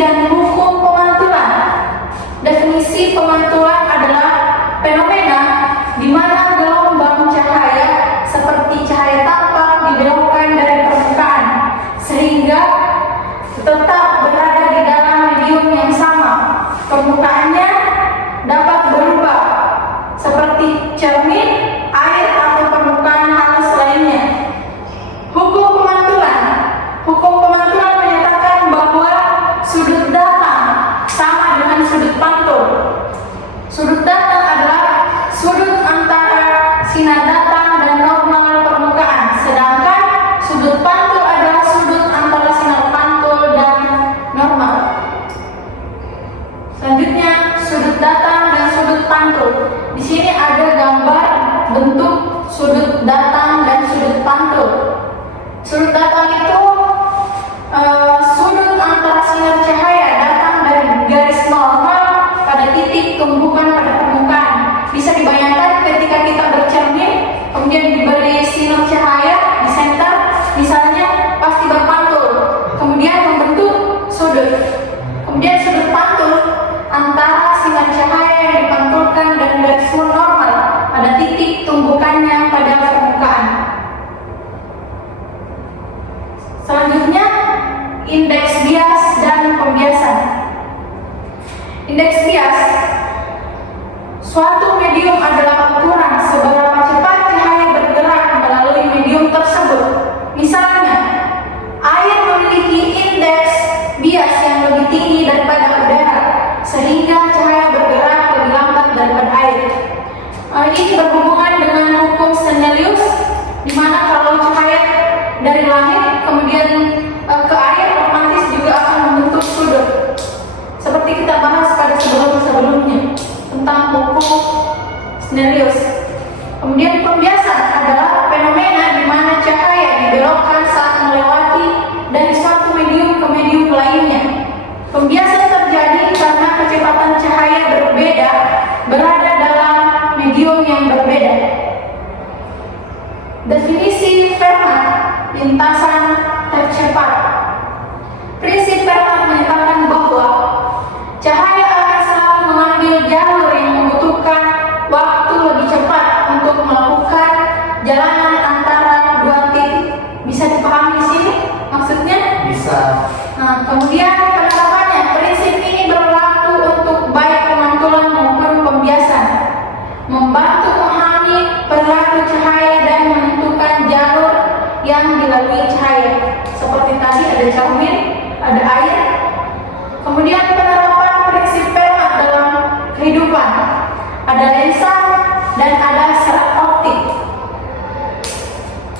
dan hukum pemantulan. Definisi pemantulan adalah fenomena di mana gelombang cahaya seperti cahaya tampak dibelokkan dari permukaan sehingga tetap berada di dalam medium yang sama. Permukaannya dapat berubah seperti cermin, air, atau permukaan halus lainnya. Hukum pemantulan menyatakan bahwa sudut datang sama dengan sudut pantul. Sudut datang adalah sudut antara sinar datang dan normal permukaan, sedangkan sudut pantul adalah sudut antara sinar pantul dan normal. Selanjutnya, sudut datang dan sudut pantul. Di sini ada gambar bentuk sudut datang dan sudut pantul. Sudut datang itu sudut antara sinar cahaya datang dari garis normal pada titik tumbukan pada permukaan. Bisa dibayangkan ketika kita bercermin, kemudian diberi sinar cahaya di center, misalnya pasti berpantul, kemudian membentuk sudut. Kemudian sudut pantul antara sinar cahaya yang dipantulkan dan garis normal pada titik tumbukannya pada permukaan. Selanjutnya, indeks bias dan pembiasan. Indeks bias, suatu medium adalah ukuran seberapa cepat cahaya bergerak melalui medium tersebut. Misalnya, air memiliki indeks bias yang lebih tinggi daripada udara, sehingga cahaya bergerak lebih lambat daripada air. Ini berhubungan dengan hukum Snellius, di mana kalau cahaya dari langit kemudian ke air, otomatis juga akan membentuk sudut. Seperti kita bahas pada sebelumnya tentang hukum Snellius. Kemudian pembiasan adalah fenomena di mana cahaya dibelokkan saat melewati dari suatu medium ke medium lainnya. Pembiasan terjadi karena kecepatan cahaya berbeda berada dalam medium yang berbeda. Definisi Fermat, lintasan tercepat. Prinsip Fermat menyatakan bahwa cahaya akan selalu mengambil jalur yang membutuhkan waktu lebih cepat untuk melakukan jalanan antara dua titik. Bisa dipahami di sini maksudnya? Bisa. Kemudian penerapannya, prinsip ini berlaku untuk baik pemantulan maupun pembiasan, membantu memahami perilaku cahaya dan menentukan jalur yang dilalui cahaya. Seperti tadi ada cermin, ada air. Kemudian penerapan prinsip Fermat dalam kehidupan, ada lensa dan ada serat optik.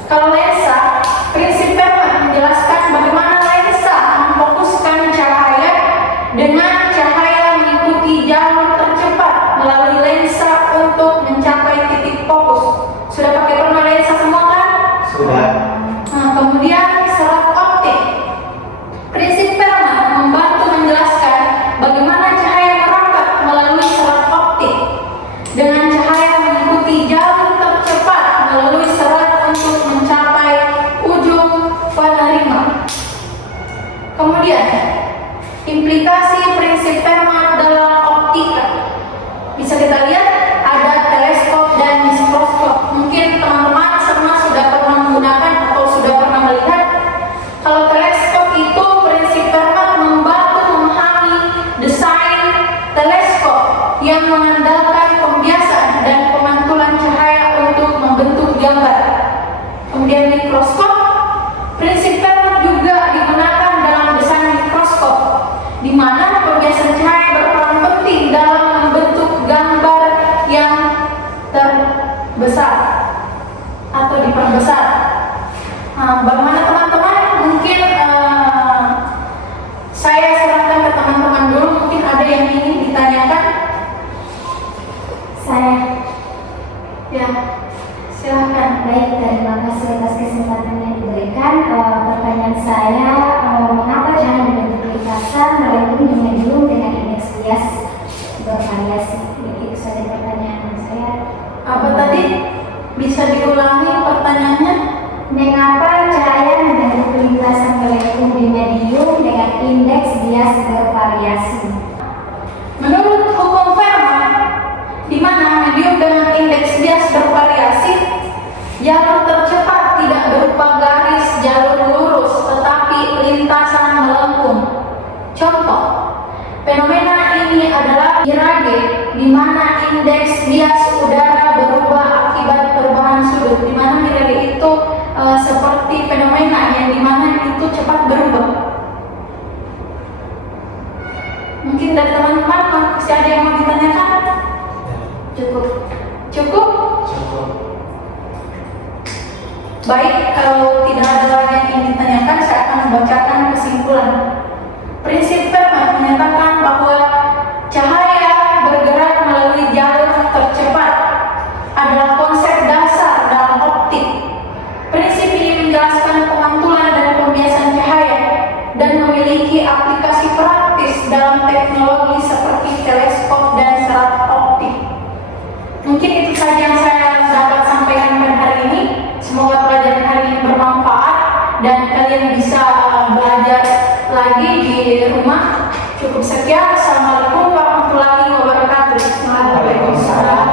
Kalau lensa, prinsip Fermat menjelaskan bagaimana lensa memfokuskan cahaya dengan cahaya mengikuti jalur tercepat melalui lensa untuk mencapai titik fokus. Sudah pakai pernah lensa semua kan? Sudah. Kemudian serat optik. Prinsip Fermat membantu menjelaskan bagaimana cahaya merambat melalui serat optik dengan cahaya mengikuti jalur tercepat melalui serat untuk mencapai ujung penerima. Kemudian, implikasi prinsip Fermat dalam optika. Bisa kita lihat ada teleskop dan mikroskop. Mungkin teman-teman semua sudah pernah menggunakan atau sudah pernah melihat. Kalau teleskop itu prinsip Fermat membantu memahami desain teleskop yang mengandalkan pembiasan dan pemantulan cahaya untuk membentuk gambar. Kemudian mikroskop, prinsip Fermat juga digunakan dalam desain mikroskop, di mana pembiasan cahaya berperan penting dalam membentuk gambar yang terbesar atau diperbesar. Bagaimana teman-teman? Mungkin saya serahkan ke teman-teman dulu. Mungkin ada yang ingin ditanyakan. Saya. Ya, silakan. Baik, terima kasih atas kesempatan yang diberikan. Pertanyaan saya, mengapa cahaya membentuk lintasan melalui medium dengan indeks bias bervariasi? Itu saja pertanyaan saya. Apa tadi? Bisa diulangi pertanyaannya? Mengapa cahaya membentuk lintasan molekul di medium dengan indeks bias bervariasi? bervariasi. Menurut hukum Fermat, di mana medium dengan indeks bias bervariasi, jalur tercepat tidak berupa garis jalur lurus tetapi lintasan melengkung. Contoh, fenomena ini adalah mirage, di mana indeks bias udara berubah akibat perubahan sudut, di mana mirage itu seperti fenomena yang di mana itu cepat berubah. Mungkin dari teman-teman masih ada yang mau ditanyakan? Cukup? Cukup? Baik, kalau tidak ada lagi yang ingin ditanyakan, saya akan membacakan kesimpulan. Prinsip Fermat menyatakan bahwa cahaya bergerak melalui jalur tercepat adalah konsep dasar dalam optik. Prinsip ini menjelaskan pemantulan dan pembiasan cahaya dan memiliki aplikasi praktis dalam teknologi seperti teleskop dan serat optik. Mungkin itu saja yang saya dapat sampaikan pada hari ini. Semoga pelajaran hari ini bermanfaat dan kalian bisa belajar lagi di rumah. Cukup sekian. Assalamualaikum warahmatullahi wabarakatuh. Waalaikumsalam.